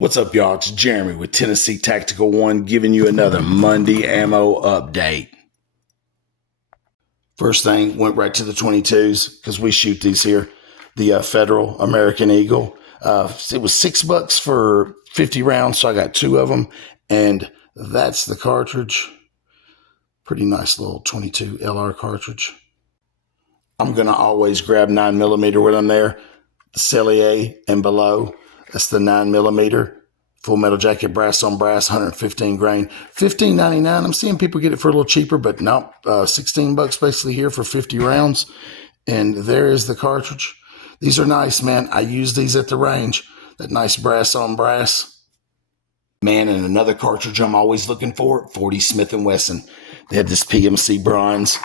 What's up, y'all? It's Jeremy with Tennessee Tactical One giving you another Monday ammo update. First thing, went right to the 22s because we shoot these here. The Federal American Eagle. It was $6 for 50 rounds, so I got 2 of them. And that's the cartridge. Pretty nice little 22 LR cartridge. I'm going to always grab 9mm when I'm there. The Cellier and below. That's the 9mm Full Metal Jacket brass on brass, 115 grain, $15.99. I'm seeing people get it for a little cheaper, but no, $16 basically here for 50 rounds. And there is the cartridge. These are nice, man. I use these at the range. That nice brass on brass. Man, and another cartridge I'm always looking for, 40 Smith & Wesson. They had this PMC bronze,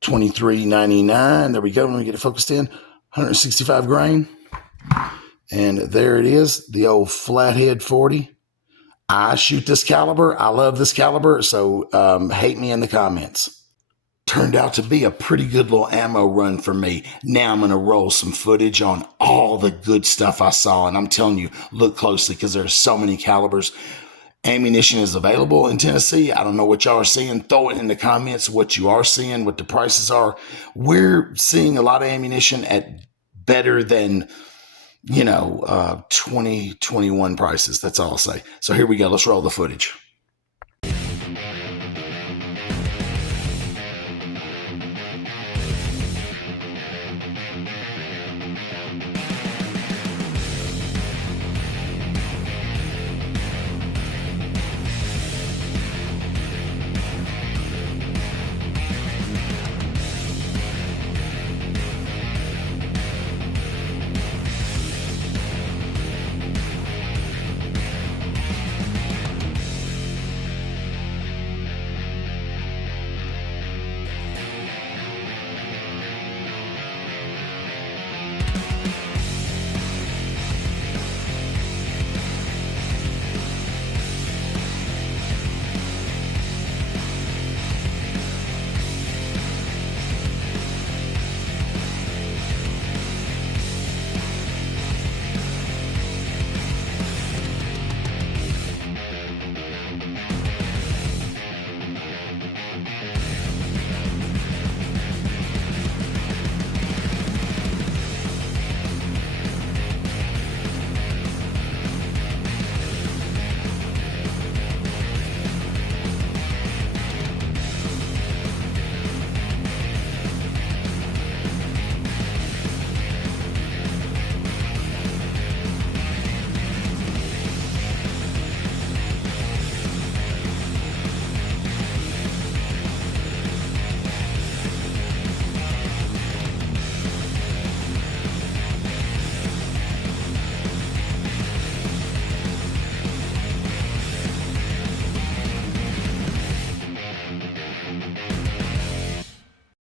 $23.99. There we go. Let me get it focused in. 165 grain. And there it is, the old Flathead 40. I shoot this caliber. I love this caliber, so hate me in the comments. Turned out to be a pretty good little ammo run for me. Now I'm going to roll some footage on all the good stuff I saw. And I'm telling you, look closely because there's so many calibers. Ammunition is available in Tennessee. I don't know what y'all are seeing. Throw it in the comments what you are seeing, what the prices are. We're seeing a lot of ammunition at better than 2021 prices. That's all I'll say. So here we go. Let's roll the footage.